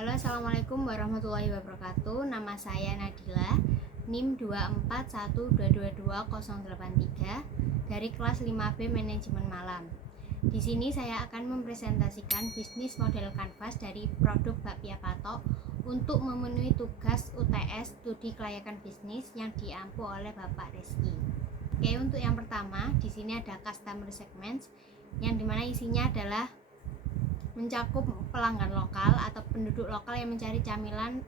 Halo, Assalamualaikum warahmatullahi wabarakatuh. Nama saya Nadila, NIM 241222083 dari kelas 5B Manajemen Malam. Di sini saya akan mempresentasikan bisnis model kanvas dari produk Bakpia Patok untuk memenuhi tugas UTS Studi Kelayakan Bisnis yang diampu oleh Bapak Reski. Oke, untuk yang pertama, di sini ada customer segments yang dimana isinya adalah mencakup pelanggan lokal atau penduduk lokal yang mencari camilan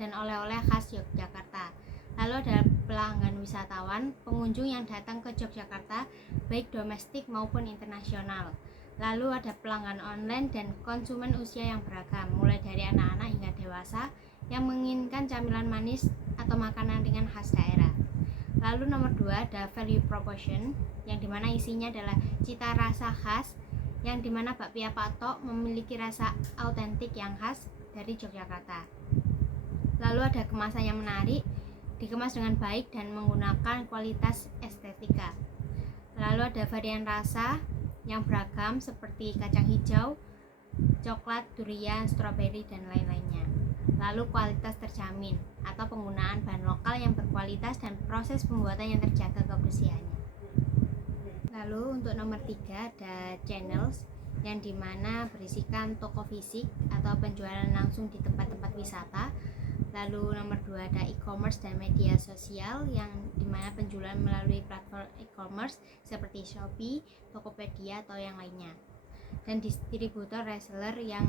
dan oleh-oleh khas Yogyakarta. Lalu ada pelanggan wisatawan, pengunjung yang datang ke Yogyakarta baik domestik maupun internasional. Lalu ada pelanggan online dan konsumen usia yang beragam, mulai dari anak-anak hingga dewasa yang menginginkan camilan manis atau makanan ringan khas daerah. Lalu nomor 2 ada value proposition yang dimana isinya adalah cita rasa khas yang dimana Bakpia Patok memiliki rasa autentik yang khas dari Yogyakarta. Lalu ada kemasan yang menarik, dikemas dengan baik dan menggunakan kualitas estetika. Lalu ada varian rasa yang beragam seperti kacang hijau, coklat, durian, stroberi, dan lain-lainnya. Lalu kualitas terjamin atau penggunaan bahan lokal yang berkualitas dan proses pembuatan yang terjaga kebersihannya. Lalu untuk nomor 3 ada channels yang dimana berisikan toko fisik atau penjualan langsung di tempat-tempat wisata. Lalu nomor 2 ada e-commerce dan media sosial yang dimana penjualan melalui platform e-commerce seperti Shopee, Tokopedia atau yang lainnya. Dan distributor reseller yang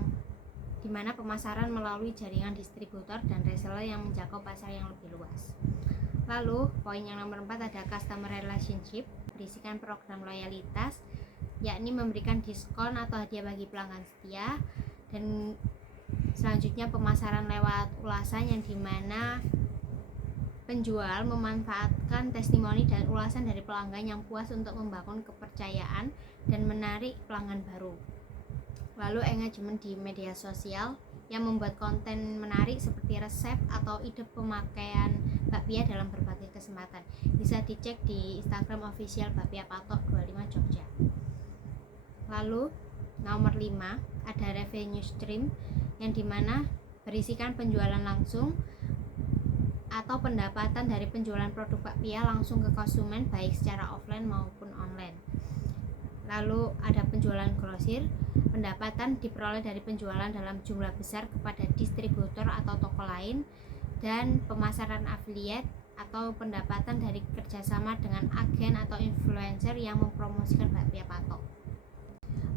dimana pemasaran melalui jaringan distributor dan reseller yang menjangkau pasar yang lebih luas. Lalu poin yang nomor 4 ada customer relationship, berisikan program loyalitas, yakni memberikan diskon atau hadiah bagi pelanggan setia. Dan selanjutnya pemasaran lewat ulasan yang dimana penjual memanfaatkan testimoni dan ulasan dari pelanggan yang puas untuk membangun kepercayaan dan menarik pelanggan baru. Lalu engagement di media sosial yang membuat konten menarik seperti resep atau ide pemakaian bakpia dalam berbagai kesempatan. Bisa dicek di Instagram official Bakpia Patok 25 Jogja. Lalu nomor 5 ada revenue stream yang dimana berisikan penjualan langsung atau pendapatan dari penjualan produk bakpia langsung ke konsumen baik secara offline maupun online. Lalu ada penjualan grosir, pendapatan diperoleh dari penjualan dalam jumlah besar kepada distributor atau toko lain, dan pemasaran affiliate atau pendapatan dari kerjasama dengan agen atau influencer yang mempromosikan Bakpia Patok.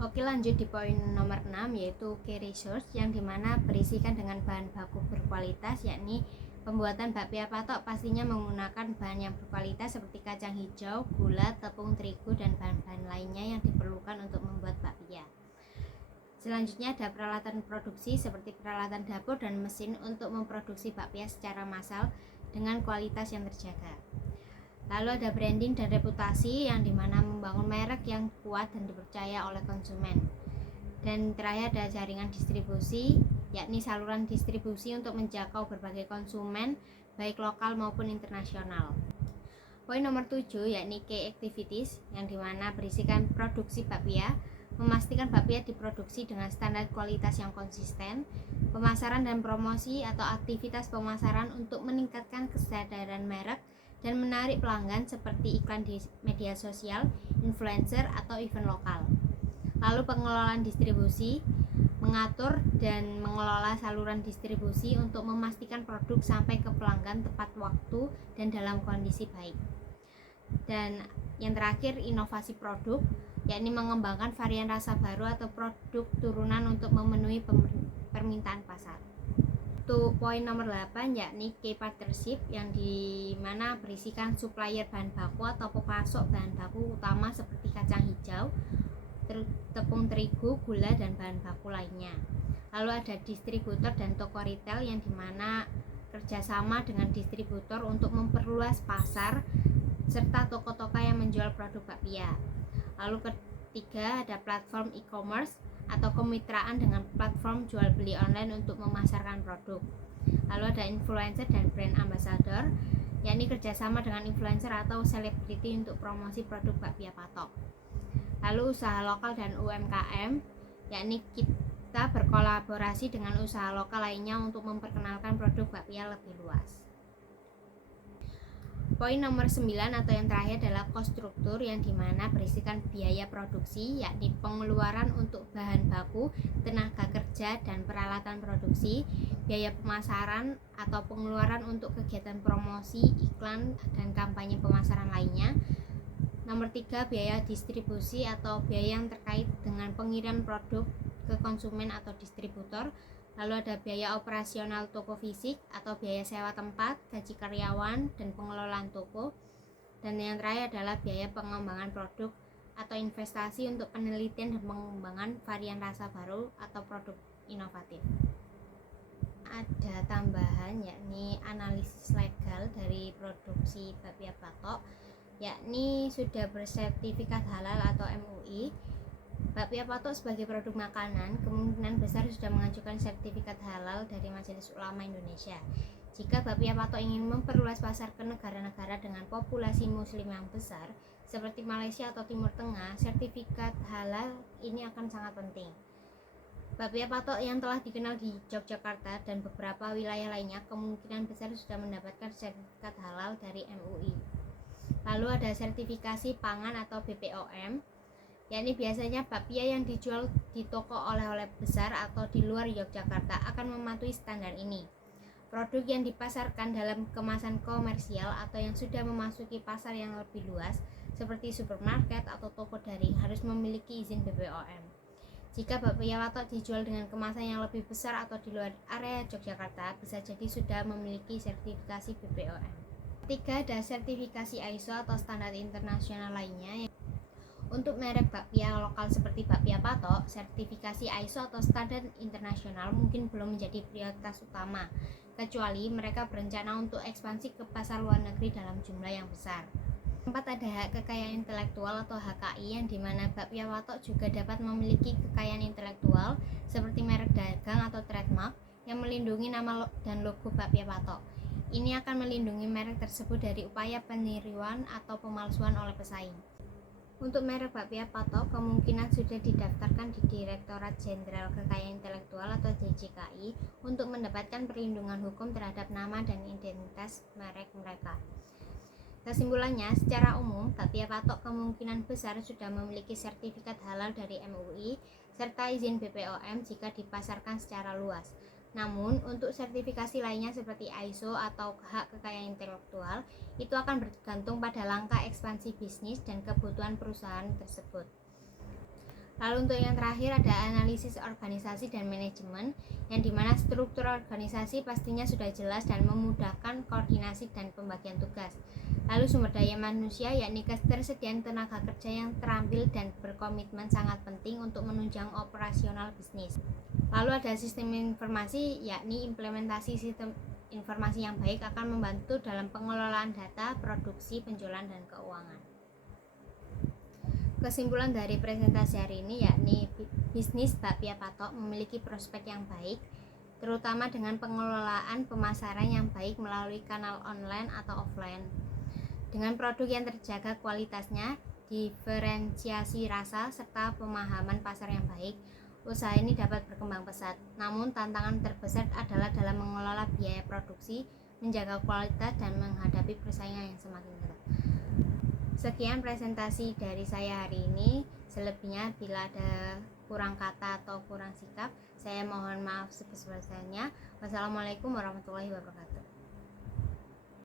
Oke, lanjut di poin nomor 6 yaitu key resource yang dimana berisikan dengan bahan baku berkualitas, yakni pembuatan Bakpia Patok pastinya menggunakan bahan yang berkualitas seperti kacang hijau, gula, tepung terigu, dan bahan-bahan lainnya yang diperlukan untuk membuat bakpia. Selanjutnya ada peralatan produksi seperti peralatan dapur dan mesin untuk memproduksi bakpia secara massal dengan kualitas yang terjaga. Lalu ada branding dan reputasi yang dimana membangun merek yang kuat dan dipercaya oleh konsumen. Dan terakhir ada jaringan distribusi, yakni saluran distribusi untuk menjangkau berbagai konsumen baik lokal maupun internasional. Poin nomor 7 yakni key activities yang dimana berisikan produksi bakpia, memastikan bakpia diproduksi dengan standar kualitas yang konsisten, pemasaran dan promosi atau aktivitas pemasaran untuk meningkatkan kesadaran merek dan menarik pelanggan seperti iklan di media sosial, influencer atau event lokal. Lalu pengelolaan distribusi, mengatur dan mengelola saluran distribusi untuk memastikan produk sampai ke pelanggan tepat waktu dan dalam kondisi baik. Dan yang terakhir inovasi produk, yakni mengembangkan varian rasa baru atau produk turunan untuk memenuhi permintaan pasar. Untuk poin nomor 8 yakni key partnership yang dimana berisikan supplier bahan baku atau pemasok bahan baku utama seperti kacang hijau, tepung terigu, gula, dan bahan baku lainnya. Lalu ada distributor dan toko retail yang dimana kerjasama dengan distributor untuk memperluas pasar serta toko-toko yang menjual produk bakpia. Lalu ketiga ada platform e-commerce atau kemitraan dengan platform jual beli online untuk memasarkan produk. Lalu ada influencer dan brand ambassador, yakni kerjasama dengan influencer atau selebriti untuk promosi produk Bakpia Patok. Lalu usaha lokal dan UMKM, yakni kita berkolaborasi dengan usaha lokal lainnya untuk memperkenalkan produk bakpia lebih luas. Poin nomor 9 atau yang terakhir adalah cost struktur, yang dimana berisikan biaya produksi, yakni pengeluaran untuk bahan baku, tenaga kerja, dan peralatan produksi, biaya pemasaran atau pengeluaran untuk kegiatan promosi, iklan, dan kampanye pemasaran lainnya. Nomor 3, biaya distribusi atau biaya yang terkait dengan pengiriman produk ke konsumen atau distributor. Lalu ada biaya operasional toko fisik atau biaya sewa tempat, gaji karyawan, dan pengelolaan toko. Dan yang terakhir adalah biaya pengembangan produk atau investasi untuk penelitian dan pengembangan varian rasa baru atau produk inovatif. Ada tambahan, yakni analisis legal dari produksi bakpia patok, yakni sudah bersertifikat halal atau MUI. Bakpia patok sebagai produk makanan kemungkinan besar sudah mengajukan sertifikat halal dari Majelis Ulama Indonesia. Jika bakpia patok ingin memperluas pasar ke negara-negara dengan populasi muslim yang besar seperti Malaysia atau Timur Tengah, sertifikat halal ini akan sangat penting. Bakpia patok yang telah dikenal di Yogyakarta dan beberapa wilayah lainnya kemungkinan besar sudah mendapatkan sertifikat halal dari MUI. Lalu ada sertifikasi pangan atau BPOM, yakni biasanya bakpia yang dijual di toko oleh-oleh besar atau di luar Yogyakarta akan mematuhi standar ini. Produk yang dipasarkan dalam kemasan komersial atau yang sudah memasuki pasar yang lebih luas seperti supermarket atau toko daring harus memiliki izin BPOM. Jika bakpia patok dijual dengan kemasan yang lebih besar atau di luar area Yogyakarta, bisa jadi sudah memiliki sertifikasi BPOM. Ketiga, ada sertifikasi ISO atau standar internasional lainnya. Untuk merek bakpia lokal seperti bakpia patok, sertifikasi ISO atau standar internasional mungkin belum menjadi prioritas utama, kecuali mereka berencana untuk ekspansi ke pasar luar negeri dalam jumlah yang besar. Keempat, ada hak kekayaan intelektual atau HKI, yang dimana bakpia patok juga dapat memiliki kekayaan intelektual seperti merek dagang atau trademark yang melindungi nama dan logo bakpia patok. Ini akan melindungi merek tersebut dari upaya peniruan atau pemalsuan oleh pesaing. Untuk merek bakpia patok kemungkinan sudah didaftarkan di Direktorat Jenderal Kekayaan Intelektual atau DJKI untuk mendapatkan perlindungan hukum terhadap nama dan identitas merek mereka. Kesimpulannya, secara umum bakpia patok kemungkinan besar sudah memiliki sertifikat halal dari MUI serta izin BPOM jika dipasarkan secara luas. Namun, untuk sertifikasi lainnya seperti ISO atau hak kekayaan intelektual, itu akan bergantung pada langkah ekspansi bisnis dan kebutuhan perusahaan tersebut. Lalu untuk yang terakhir ada analisis organisasi dan manajemen, yang dimana struktur organisasi pastinya sudah jelas dan memudahkan koordinasi dan pembagian tugas. Lalu sumber daya manusia, yakni ketersediaan tenaga kerja yang terampil dan berkomitmen sangat penting untuk menunjang operasional bisnis. Lalu ada sistem informasi, yakni implementasi sistem informasi yang baik akan membantu dalam pengelolaan data, produksi, penjualan, dan keuangan. Kesimpulan dari presentasi hari ini yakni bisnis bakpia patok memiliki prospek yang baik, terutama dengan pengelolaan pemasaran yang baik melalui kanal online atau offline. Dengan produk yang terjaga kualitasnya, diferensiasi rasa, serta pemahaman pasar yang baik, usaha ini dapat berkembang pesat. Namun tantangan terbesar adalah dalam mengelola biaya produksi, menjaga kualitas, dan menghadapi persaingan yang semakin ketat. Sekian presentasi dari saya hari ini. Selebihnya bila ada kurang kata atau kurang sikap, saya mohon maaf sebesar-besarnya. Wassalamualaikum warahmatullahi wabarakatuh.